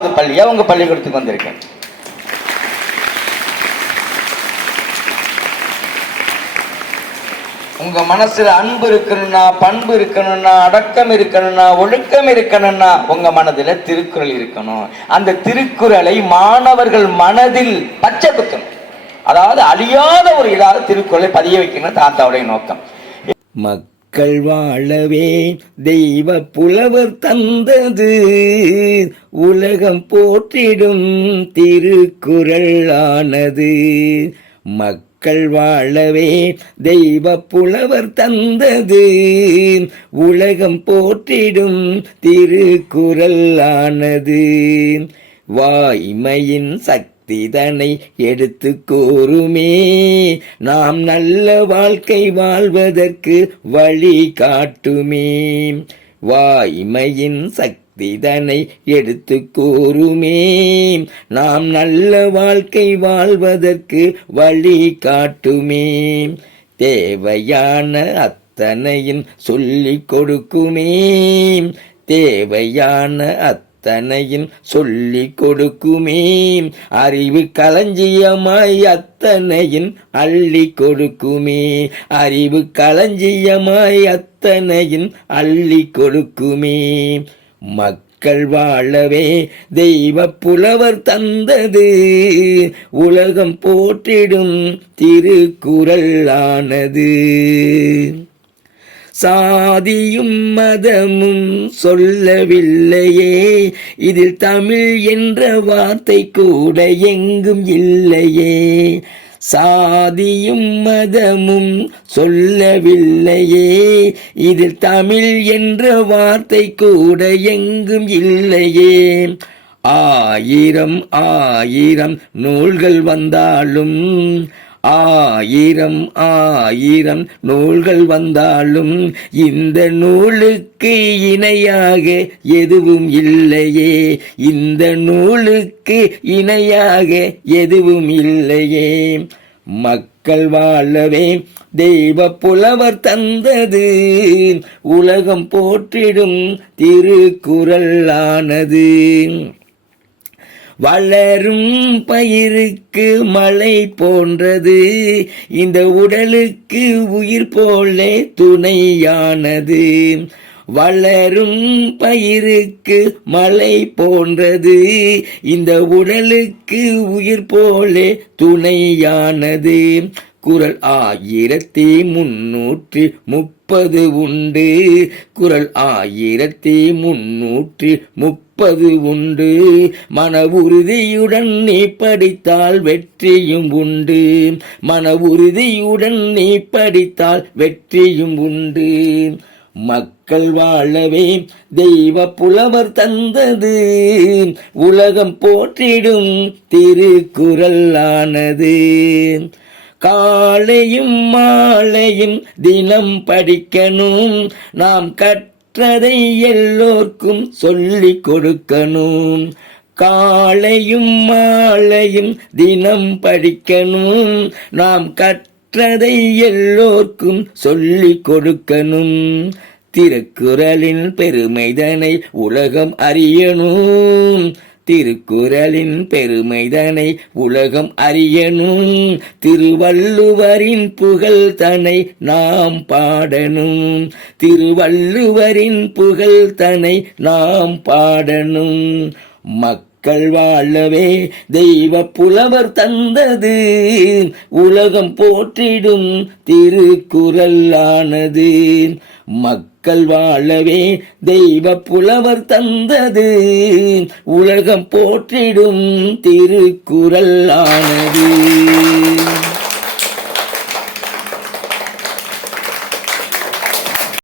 பள்ளியா உங்க பள்ளிக்கூடத்துக்கு வந்திருக்கேன். உங்க மனசுல அன்பு இருக்கணும்னா பண்பு இருக்கணும்னா அடக்கம் இருக்கணும்னா ஒழுக்கம் இருக்கணும்னா உங்க மனதுல திருக்குறள் இருக்கணும். அந்த திருக்குறளை மாணவர்கள் மனதில் பச்சை குத்தணும் அதாவது அழியாத ஒரு இதாக திருக்குறளை பதிய வைக்கணும் தாத்தாவுடைய நோக்கம். மக்கள் வாழவே தெய்வ புலவர் தந்தது. உலகம் போற்றிடும் திருக்குறள் ஆனது மக்கள் வாழவே தெய்வ புலவர் தந்தது. உலகம் போற்றிடும் திருக்குறள் ஆனது வாய்மையின் சக்திதனை எடுத்து கூறுமே. நாம் நல்ல வாழ்க்கை வாழ்வதற்கு வழி காட்டுமே. வாய்மையின் சக்திதனை எடுத்து கூறுமே. நாம் நல்ல வாழ்க்கை வாழ்வதற்கு வழி காட்டுமே. தேவையான அத்தனையும் சொல்லிக் கொடுக்குமே. தேவையான அத்தனையும் சொல்லி கொடுக்குமே. அறிவு களஞ்சியமாய் அத்தனையும் அள்ளி கொடுக்குமே. அறிவு களஞ்சியமாய் அத்தனையும் அள்ளி கொடுக்குமே. மக்கள் வாழவே தெய்வ புலவர் தந்தது. உலகம் போற்றிடும் திருக்குறள் ஆனது. சாதியும் மதமும் சொல்லவில்லையே. இதில் தமிழ் என்ற வார்த்தை கூட எங்கும் இல்லையே. சாதியும் மதமும் சொல்லவில்லையே. இதில் தமிழ் என்ற வார்த்தை கூட எங்கும் இல்லையே. ஆயிரம் ஆயிரம் நூல்கள் வந்தாலும் ஆயிரம் ஆயிரம் நூல்கள் வந்தாலும் இந்த நூலுக்கு இணையாக எதுவும் இல்லையே. இந்த நூலுக்கு இணையாக எதுவும் இல்லையே. மக்கள் வாழவே தெய்வ புலவர் தந்தது. உலகம் போற்றிடும் திருக்குறள் ஆனது. வளரும் பயிருக்கு மழை போன்றது. இந்த உடலுக்கு உயிர் போலே துணையானது. வளரும் பயிருக்கு மழை போன்றது. இந்த உடலுக்கு உயிர் போலே துணையானது. குரல் ஆயிரத்தி முன்னூற்றி முப்பது முப்பது உண்டு. குரல் ஆயிரத்தி முன்னூற்றி முப்பது உண்டு. மன உறுதியுடன் நீ படித்தால் வெற்றியும் உண்டு. மன உறுதியுடன் நீ படித்தால் வெற்றியும் உண்டு. மக்கள் வாழவே தெய்வ புலவர் தந்தது. உலகம் போற்றிடும் திருக்குறள் ஆனது காலையும் மாலையும் தினம் படிக்கணும். நாம் கற்றதை எல்லோர்க்கும் சொல்லிக் கொடுக்கணும். காலையும் மாலையும் தினம் படிக்கணும். நாம் கற்றதை எல்லோர்க்கும் சொல்லிக் கொடுக்கணும். திருக்குறளின் பெருமைதனை உலகம் அறியணும். திருக்குறளின் பெருமைதனை உலகம் அறியணும். திருவள்ளுவரின் புகழ் தனை நாம் பாடணும். திருவள்ளுவரின் புகழ் தனை நாம் பாடணும். மக் மக்கள் வாழவே தெய்வ புலவர் தந்தது. உலகம் போற்றிடும் திருக்குறள் ஆனது மக்கள் வாழவே தெய்வ புலவர் தந்தது. உலகம் போற்றிடும் திருக்குறள் ஆனது